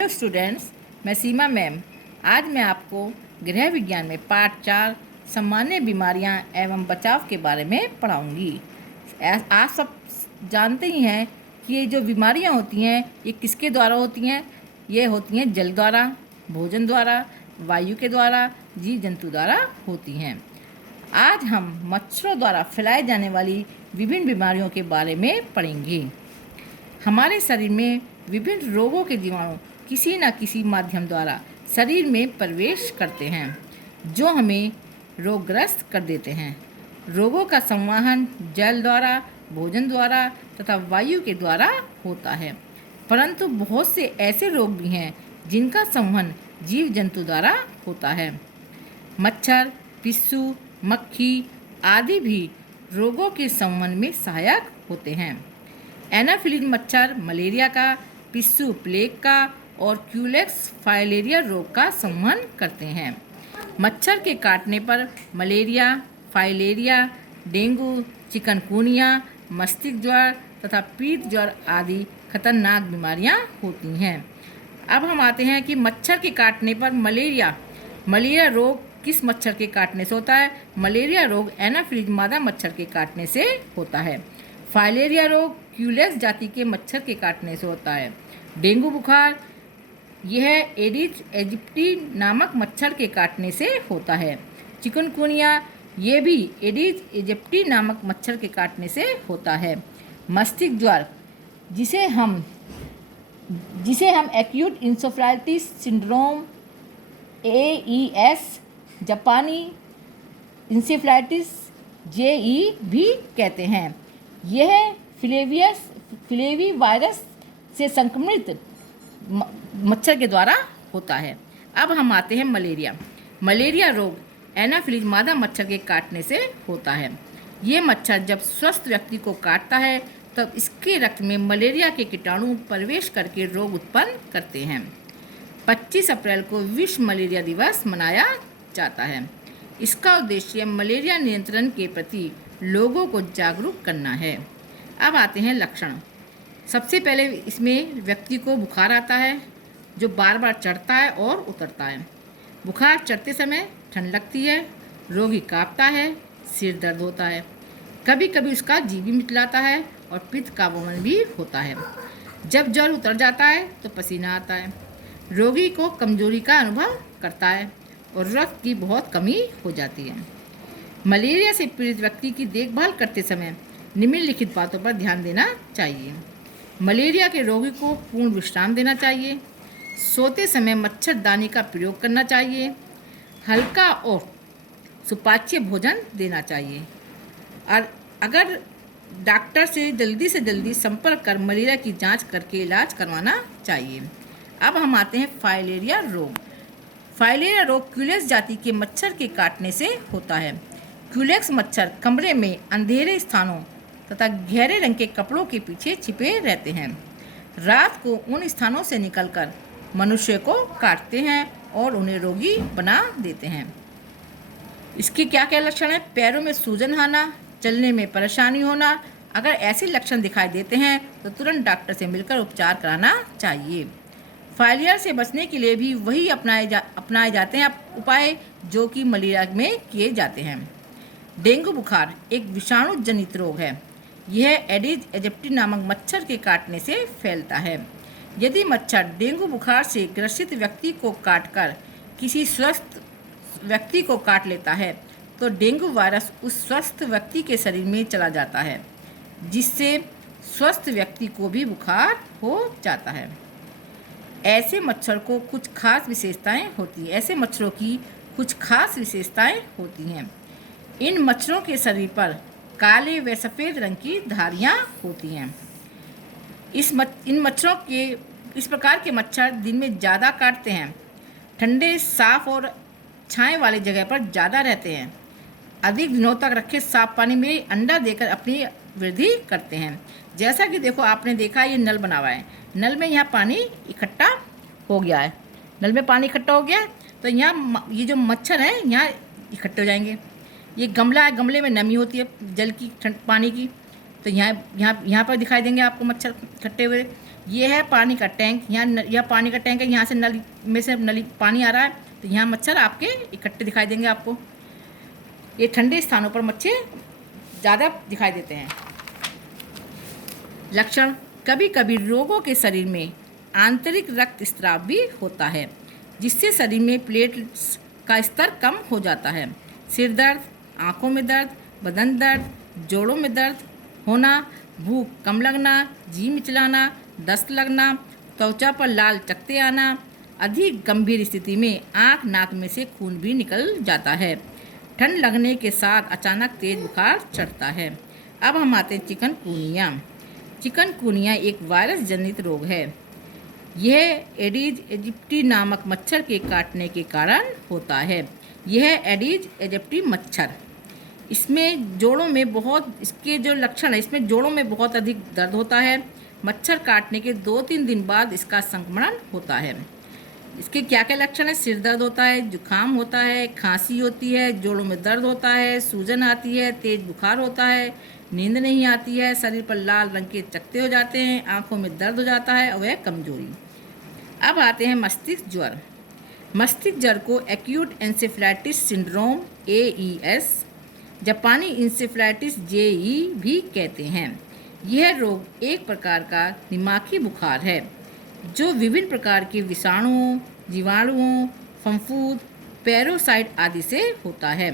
Hello students, मैं सीमा ma'am. आज मैं आपको गृह विज्ञान में पाठ 4 सामान्य बीमारियां एवं बचाव के बारे में पढ़ाऊंगी। आप सब जानते ही हैं कि ये जो बीमारियां होती हैं ये किसके द्वारा होती हैं। ये होती हैं जल द्वारा, भोजन द्वारा, वायु के द्वारा, जीव जंतु द्वारा होती हैं। आज हम मच्छरों द्वारा फैलाई जाने वाली विभिन्न बीमारियों के बारे में पढ़ेंगे। हमारे शरीर में विभिन्न रोगों के जीवाणु किसी न किसी माध्यम द्वारा शरीर में प्रवेश करते हैं, जो हमें रोगग्रस्त कर देते हैं। रोगों का संवहन जल द्वारा, भोजन द्वारा तथा वायु के द्वारा होता है, परंतु बहुत से ऐसे रोग भी हैं जिनका संवहन जीव जंतु द्वारा होता है। मच्छर, पिस्सू, मक्खी आदि भी रोगों के संवहन में सहायक होते हैं। एनाफिलीज मच्छर मलेरिया का, पिस्सू प्लेग का और क्यूलेक्स फाइलेरिया रोग का संवहन करते हैं। मच्छर के काटने पर मलेरिया, फाइलेरिया, डेंगू, चिकनगुनिया, मस्तिष्क ज्वर तथा पीत ज्वर आदि खतरनाक बीमारियां होती हैं। अब हम आते हैं कि मच्छर के काटने पर मलेरिया रोग किस मच्छर के काटने से होता है। मलेरिया रोग एनाफिलीज मादा मच्छर के काटने से होता है। फाइलेरिया रोग क्यूलेक्स जाति के मच्छर के काटने से होता है। डेंगू बुखार यह एडिस एजिप्टी नामक मच्छर के काटने से होता है। चिकनगुनिया ये भी एडिस एजिप्टी नामक मच्छर के काटने से होता है। मस्तिष्क ज्वर जिसे हम एक्यूट इंसेफेलाइटिस सिंड्रोम AES, जापानी इंसेफेलाइटिस JE भी कहते हैं। यह फ्लेवी वायरस से संक्रमित मच्छर के द्वारा होता है। अब हम आते हैं मलेरिया रोग एनाफिलीज मादा मच्छर के काटने से होता है। ये मच्छर जब स्वस्थ व्यक्ति को काटता है तब इसके रक्त में मलेरिया के कीटाणु प्रवेश करके रोग उत्पन्न करते हैं। 25 अप्रैल को विश्व मलेरिया दिवस मनाया जाता है। इसका उद्देश्य मलेरिया नियंत्रण के प्रति लोगों को जागरूक करना है। अब आते हैं लक्षण। सबसे पहले इसमें व्यक्ति को बुखार आता है, जो बार बार चढ़ता है और उतरता है। बुखार चढ़ते समय ठंड लगती है, रोगी कांपता है, सिर दर्द होता है, कभी कभी उसका जी भी मिचलाता है और पित्त का वमन भी होता है। जब ज्वर उतर जाता है तो पसीना आता है, रोगी को कमजोरी का अनुभव करता है और रक्त की बहुत कमी हो जाती है। मलेरिया से पीड़ित व्यक्ति की देखभाल करते समय निम्नलिखित बातों पर ध्यान देना चाहिए। मलेरिया के रोगी को पूर्ण विश्राम देना चाहिए। सोते समय मच्छरदानी का प्रयोग करना चाहिए। हल्का और सुपाच्य भोजन देना चाहिए और अगर डॉक्टर से जल्दी संपर्क कर मलेरिया की जांच करके इलाज करवाना चाहिए। अब हम आते हैं फाइलेरिया रोग क्यूलेक्स जाति के मच्छर के काटने से होता है। क्यूलेक्स मच्छर कमरे में अंधेरे स्थानों तथा गहरे रंग के कपड़ों के पीछे छिपे रहते हैं। रात को उन स्थानों से निकलकर मनुष्य को काटते हैं और उन्हें रोगी बना देते हैं। इसके क्या क्या लक्षण हैं? पैरों में सूजन आना, चलने में परेशानी होना। अगर ऐसे लक्षण दिखाई देते हैं तो तुरंत डॉक्टर से मिलकर उपचार कराना चाहिए। फाइलेरिया से बचने के लिए भी वही अपनाए जाते हैं उपाय जो कि मलेरिया में किए जाते हैं। डेंगू बुखार एक विषाणु जनित रोग है। यह एडिस एजिप्टी नामक मच्छर के काटने से फैलता है। यदि मच्छर डेंगू बुखार से ग्रसित व्यक्ति को काटकर किसी स्वस्थ व्यक्ति को काट लेता है तो डेंगू वायरस उस स्वस्थ व्यक्ति के शरीर में चला जाता है, जिससे स्वस्थ व्यक्ति को भी बुखार हो जाता है। ऐसे मच्छरों की कुछ खास विशेषताएं होती हैं। इन मच्छरों के शरीर पर काले व सफ़ेद रंग की धारियां होती हैं। इस प्रकार के मच्छर दिन में ज़्यादा काटते हैं। ठंडे, साफ और छाए वाली जगह पर ज़्यादा रहते हैं। अधिक दिनों तक रखे साफ पानी में अंडा देकर अपनी वृद्धि करते हैं। जैसा कि देखो, आपने देखा ये नल बना हुआ है, नल में यहाँ पानी इकट्ठा हो गया है। नल में पानी इकट्ठा हो गया तो यहाँ ये जो मच्छर हैं यहाँ इकट्ठे हो जाएंगे। ये गमला है, गमले में नमी होती है जल की, पानी की, तो यहाँ पर दिखाई देंगे आपको मच्छर इकट्ठे हुए। ये है पानी का टैंक, यहाँ यह पानी का टैंक है, यहाँ से नल में से नली पानी आ रहा है, तो यहाँ मच्छर आपके इकट्ठे दिखाई देंगे आपको। ये ठंडे स्थानों पर मच्छर ज़्यादा दिखाई देते हैं। लक्षण, कभी कभी रोगों के शरीर में आंतरिक रक्तस्राव भी होता है, जिससे शरीर में प्लेटलेट्स का स्तर कम हो जाता है। सिर दर्द, आँखों में दर्द, बदन दर्द, जोड़ों में दर्द होना, भूख कम लगना, जी मिचलाना, दस्त लगना, त्वचा पर लाल चकत्ते आना, अधिक गंभीर स्थिति में आँख नाक में से खून भी निकल जाता है। ठंड लगने के साथ अचानक तेज बुखार चढ़ता है। अब हम आते हैं चिकनगुनिया। चिकनगुनिया एक वायरस जनित रोग है। यह एडिज एजिप्टी नामक मच्छर के काटने के कारण होता है। यह एडिज एजिप्टी मच्छर, इसमें जोड़ों में बहुत, इसके जो लक्षण है, इसमें जोड़ों में बहुत अधिक दर्द होता है। मच्छर काटने के 2-3 दिन बाद इसका संक्रमण होता है। इसके क्या क्या लक्षण है? सिर दर्द होता है, जुकाम होता है, खांसी होती है, जोड़ों में दर्द होता है, सूजन आती है, तेज बुखार होता है, नींद नहीं आती है, शरीर पर लाल रंग के चकत्ते हो जाते हैं, आंखों में दर्द हो जाता है और वह कमजोरी। अब आते हैं मस्तिष्क ज्वर। मस्तिष्क ज्वर को एक्यूट एन्सेफेलाइटिस सिंड्रोम AES, जापानी इंसेफेलाइटिस JE भी कहते हैं। यह रोग एक प्रकार का दिमागी बुखार है जो विभिन्न प्रकार के विषाणुओं, जीवाणुओं, फफूंद, पैरासाइट आदि से होता है।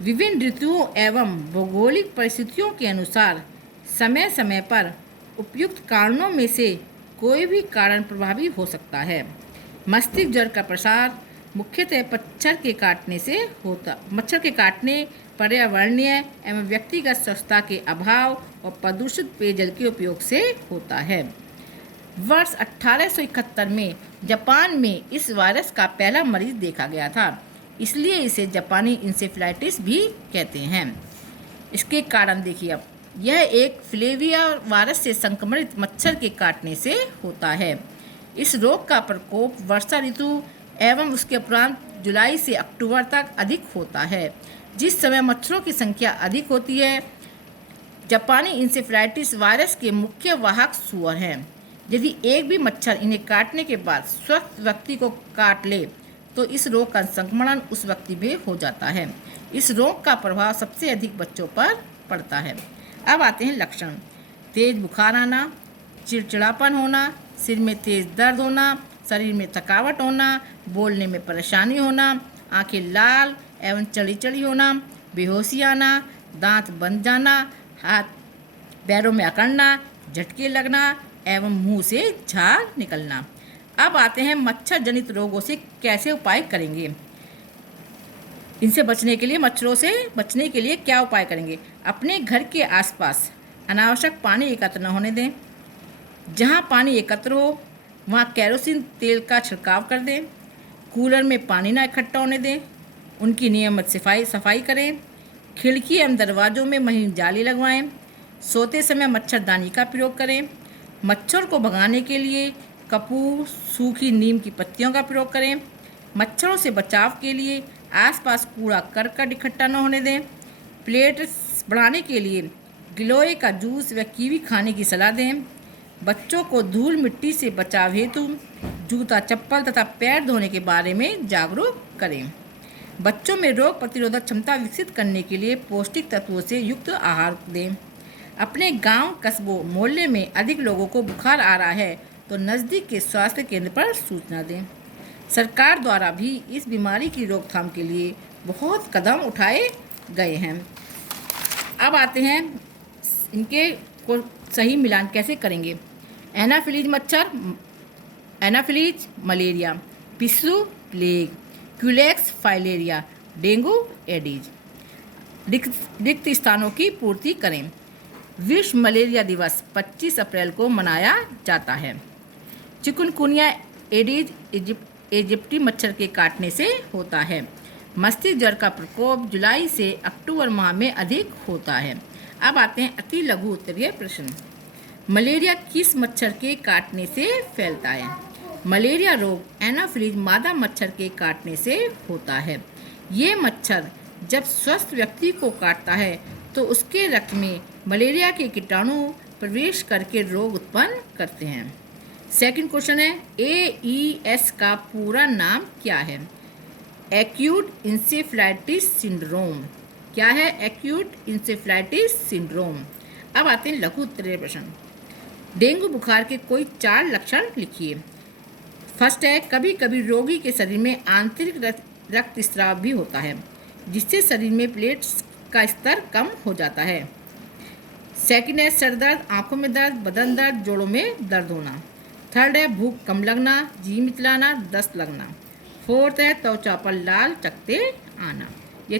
विभिन्न ऋतुओं एवं भौगोलिक परिस्थितियों के अनुसार समय समय पर उपयुक्त कारणों में से कोई भी कारण प्रभावी हो सकता है। मस्तिष्क ज्वर का प्रसार मुख्यतः मच्छर के काटने, पर्यावरणीय एवं व्यक्तिगत स्वच्छता के अभाव और प्रदूषित पेयजल के उपयोग से होता है। वर्ष 1871 में जापान में इस वायरस का पहला मरीज देखा गया था, इसलिए इसे जापानी इंसेफेलाइटिस भी कहते हैं। इसके कारण देखिए, अब यह एक फ्लेविया वायरस से संक्रमित मच्छर के काटने से होता है। इस रोग का प्रकोप वर्षा ऋतु एवं उसके उपरांत जुलाई से अक्टूबर तक अधिक होता है, जिस समय मच्छरों की संख्या अधिक होती है। जापानी इंसेफेलाइटिस वायरस के मुख्य वाहक सूअर हैं। यदि एक भी मच्छर इन्हें काटने के बाद स्वस्थ व्यक्ति को काट ले तो इस रोग का संक्रमण उस व्यक्ति में हो जाता है। इस रोग का प्रभाव सबसे अधिक बच्चों पर पड़ता है। अब आते हैं लक्षण। तेज बुखार आना, चिड़चिड़ापन होना, सिर में तेज दर्द होना, शरीर में थकावट होना, बोलने में परेशानी होना, आंखें लाल एवं चढ़ी चढ़ी होना, बेहोशी आना, दांत बन जाना, हाथ पैरों में अकड़ना, झटके लगना एवं मुंह से झाग निकलना। अब आते हैं मच्छर जनित रोगों से कैसे उपाय करेंगे। इनसे बचने के लिए, मच्छरों से बचने के लिए क्या उपाय करेंगे? अपने घर के आसपास अनावश्यक पानी एकत्र न होने दें। जहां पानी एकत्र हो वहां केरोसिन तेल का छिड़काव कर दें। कूलर में पानी ना इकट्ठा होने दें। उनकी नियमित सफाई करें। खिड़की एवं दरवाज़ों में महीन जाली लगवाएं। सोते समय मच्छरदानी का प्रयोग करें। मच्छर को भगाने के लिए कपूर, सूखी नीम की पत्तियों का प्रयोग करें। मच्छरों से बचाव के लिए आसपास कूड़ा करकट इकट्ठा न होने दें। प्लेटलेट्स बढ़ाने के लिए गिलोय का जूस व कीवी खाने की सलाह दें। बच्चों को धूल मिट्टी से बचाव हेतु जूता, चप्पल तथा पैर धोने के बारे में जागरूक करें। बच्चों में रोग प्रतिरोधक क्षमता विकसित करने के लिए पौष्टिक तत्वों से युक्त आहार दें। अपने गांव, कस्बों, मोहल्ले में अधिक लोगों को बुखार आ रहा है तो नज़दीक के स्वास्थ्य केंद्र पर सूचना दें। सरकार द्वारा भी इस बीमारी की रोकथाम के लिए बहुत कदम उठाए गए हैं। अब आते हैं इनके को सही मिलान कैसे करेंगे। एनाफिलीज मच्छर, एनाफिलीज मलेरिया, पिस्सू plague, Culex filaria, dengue Aedes. रिक्त स्थानों की पूर्ति करें। विश्व मलेरिया दिवस 25 अप्रैल को मनाया जाता है। चिकुनगुनिया एडीज इजिप्टी मच्छर के काटने से होता है। मस्तिष्क ज्वर का प्रकोप जुलाई से अक्टूबर माह में अधिक होता है। अब आते हैं अति लघु उत्तरीय प्रश्न। मलेरिया किस मच्छर के काटने से फैलता है? मलेरिया रोग एनाफिलीज मादा मच्छर के काटने से होता है। ये मच्छर जब स्वस्थ व्यक्ति को काटता है तो उसके रक्त में मलेरिया के कीटाणु प्रवेश करके रोग उत्पन्न करते हैं। सेकंड क्वेश्चन है AES का पूरा नाम क्या है? Acute encephalitis syndrome. क्या है? Acute encephalitis syndrome. अब आते हैं लघु उत्तरीय प्रश्न। डेंगू बुखार के कोई 4 लक्षण लिखिए। फर्स्ट है, कभी कभी रोगी के शरीर में आंतरिक रक्तस्राव भी होता है, जिससे शरीर में प्लेट्स का स्तर कम हो जाता है। सेकंड है, सर दर्द, आंखों में दर्द, बदन दर्द, जोड़ों में दर्द होना। थर्ड है, भूख कम लगना, जी मिचलाना, दस्त लगना। फोर्थ है, त्वचा पर लाल चकत्ते आना। ये